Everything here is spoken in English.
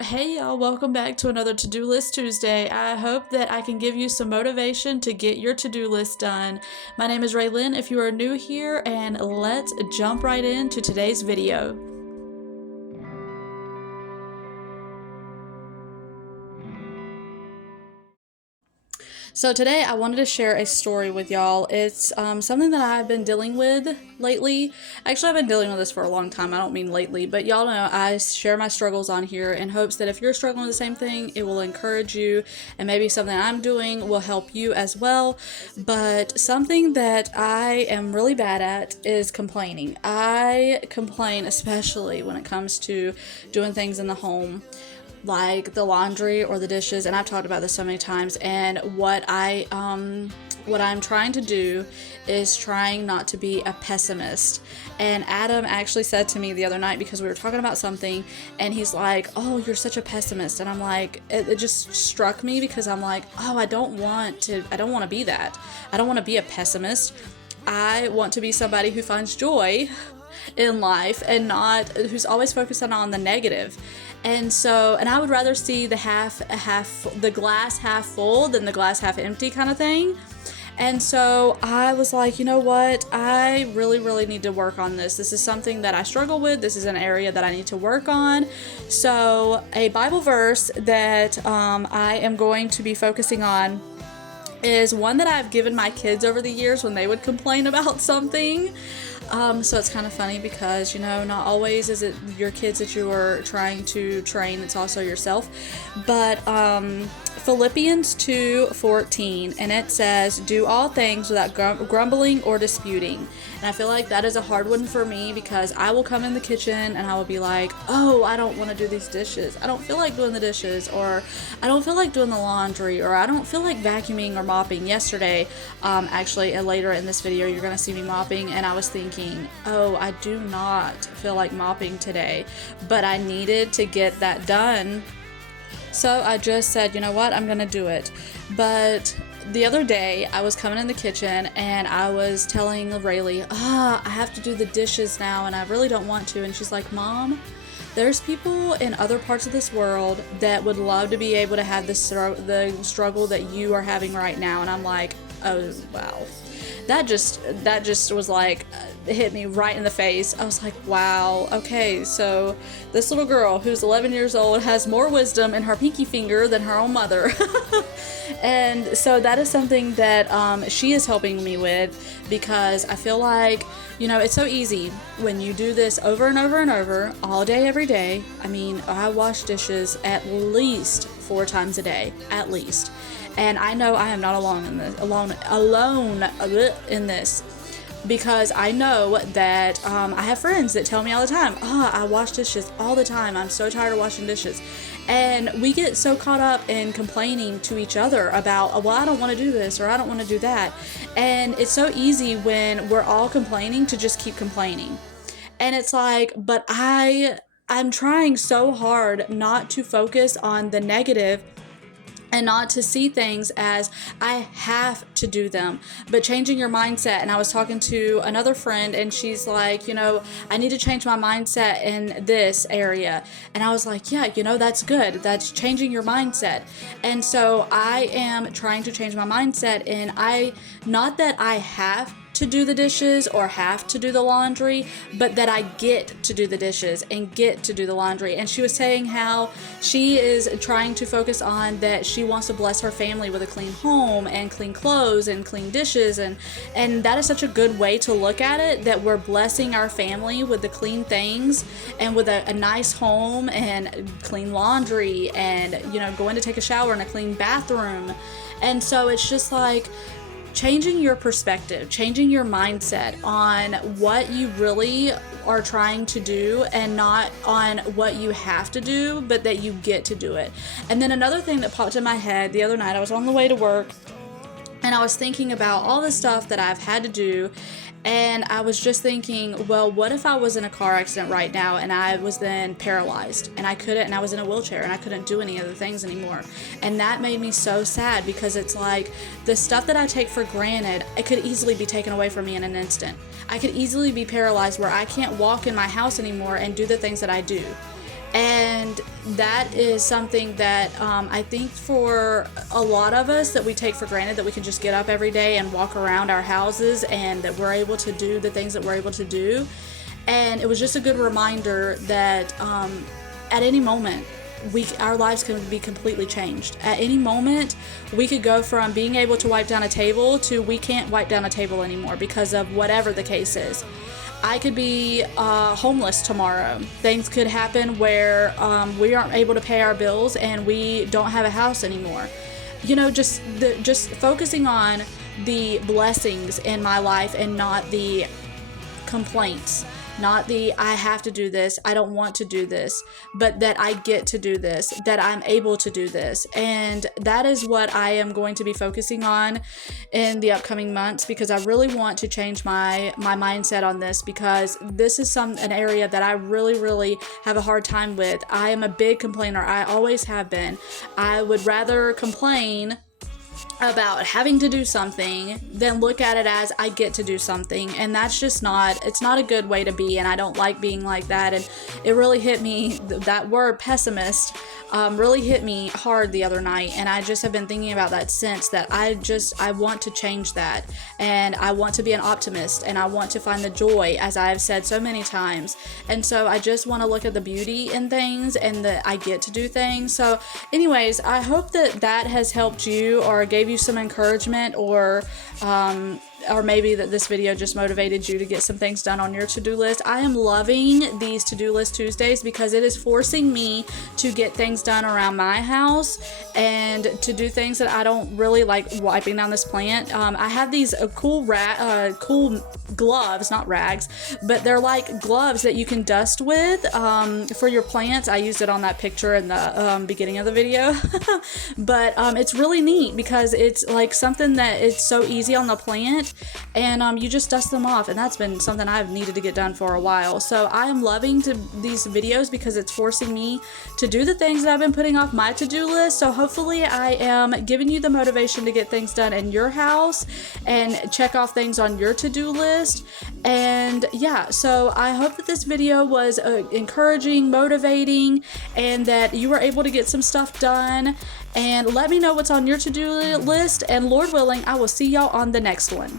Hey y'all, welcome back to another To-Do List Tuesday. I hope that I can give you some motivation to get your to-do list done. My name is Raylynn if you are new here, and let's jump right into today's video. So today I wanted to share a story with y'all. It's something that I've been dealing with lately. Actually, I've been dealing with this for a long time. I don't mean lately, but y'all know I share my struggles on here in hopes that if you're struggling with the same thing, it will encourage you, and maybe something I'm doing will help you as well. But something that I am really bad at is complaining. I complain especially when it comes to doing things in the home, like the laundry or the dishes, and I've talked about this so many times. And what I'm trying to do is trying not to be a pessimist. And Adam actually said to me the other night, because we were talking about something, and he's like, "Oh, you're such a pessimist." And I'm like, it just struck me, because I'm like, oh, I don't want to be that. I don't want to be a pessimist. I want to be somebody who finds joy in life and not who's always focusing on the negative. And I would rather see the glass half full than the glass half empty kind of thing. And so I was like, you know what? I really need to work on this. This is something that I struggle with. This is an area that I need to work on. So a Bible verse that I am going to be focusing on is one that I've given my kids over the years when they would complain about something. So it's kind of funny because, not always is it your kids that you are trying to train, it's also yourself. But Philippians 2:14, and it says, "Do all things without grumbling or disputing." And I feel like that is a hard one for me, because I will come in the kitchen and I will be like, "Oh, I don't want to do these dishes. I don't feel like doing the dishes," or "I don't feel like doing the laundry," or "I don't feel like vacuuming or mopping." Yesterday, actually, later in this video, you're going to see me mopping, and I was thinking, oh, I do not feel like mopping today, but I needed to get that done. So I just said, you know what, I'm gonna do it. But the other day I was coming in the kitchen and I was telling Rayleigh, I have to do the dishes now and I really don't want to. And she's like, "Mom, there's people in other parts of this world that would love to be able to have the struggle that you are having right now." And I'm like, oh wow. That just was like, hit me right in the face. I was like, wow, okay, so this little girl who's 11 years old has more wisdom in her pinky finger than her own mother. And so that is something that she is helping me with, because I feel like, it's so easy when you do this over and over and over, all day, every day. I mean, I wash dishes at least 4 times a day, at least. And I know I am not alone in this, because I know that I have friends that tell me all the time, I wash dishes all the time. I'm so tired of washing dishes. And we get so caught up in complaining to each other about, well, I don't want to do this, or I don't want to do that. And it's so easy when we're all complaining to just keep complaining. And it's like, but I'm trying so hard not to focus on the negative and not to see things as I have to do them, but changing your mindset. And I was talking to another friend and she's like, I need to change my mindset in this area. And I was like, yeah, that's good. That's changing your mindset. And so I am trying to change my mindset, and not that I have to do the dishes or have to do the laundry, but that I get to do the dishes and get to do the laundry. And she was saying how she is trying to focus on that she wants to bless her family with a clean home and clean clothes and clean dishes, and that is such a good way to look at it, that we're blessing our family with the clean things and with a nice home and clean laundry and going to take a shower in a clean bathroom. And so it's just like changing your perspective, changing your mindset on what you really are trying to do, and not on what you have to do, but that you get to do it. And then another thing that popped in my head the other night, I was on the way to work and I was thinking about all the stuff that I've had to do. And I was just thinking, well, what if I was in a car accident right now and I was then paralyzed and I was in a wheelchair and I couldn't do any of the things anymore. And that made me so sad, because it's like the stuff that I take for granted, it could easily be taken away from me in an instant. I could easily be paralyzed where I can't walk in my house anymore and do the things that I do. And And that is something that I think for a lot of us that we take for granted, that we can just get up every day and walk around our houses and that we're able to do the things that we're able to do. And it was just a good reminder that at any moment, our lives can be completely changed. At any moment, we could go from being able to wipe down a table to we can't wipe down a table anymore because of whatever the case is. I could be homeless tomorrow. Things could happen where we aren't able to pay our bills and we don't have a house anymore. You know, just focusing on the blessings in my life and not the complaints. Not the I have to do this, I don't want to do this, but that I get to do this, that I'm able to do this. And that is what I am going to be focusing on in the upcoming months, because I really want to change my mindset on this, because this is an area that I really have a hard time with. I am a big complainer. I always have been. I would rather complain about having to do something than look at it as I get to do something. And that's just it's not a good way to be, and I don't like being like that. And it really hit me, that word pessimist really hit me hard the other night, and I just have been thinking about that since, that I want to change that, and I want to be an optimist, and I want to find the joy, as I've said so many times. And so I just want to look at the beauty in things and that I get to do things. So anyways, I hope that has helped you or gave you some encouragement, or maybe that this video just motivated you to get some things done on your to-do list. I am loving these to-do list Tuesdays because it is forcing me to get things done around my house and to do things that I don't really like, wiping down this plant. I have these cool gloves, not rags, but they're like gloves that you can dust with for your plants. I used it on that picture in the beginning of the video. But it's really neat because it's like something that it's so easy on the plant, and you just dust them off, and that's been something I've needed to get done for a while. So I am loving these videos because it's forcing me to do the things that I've been putting off my to-do list. So hopefully I am giving you the motivation to get things done in your house and check off things on your to-do list. And yeah, so I hope that this video was encouraging, motivating, and that you were able to get some stuff done. And let me know what's on your to-do list, and Lord willing, I will see y'all on the next one.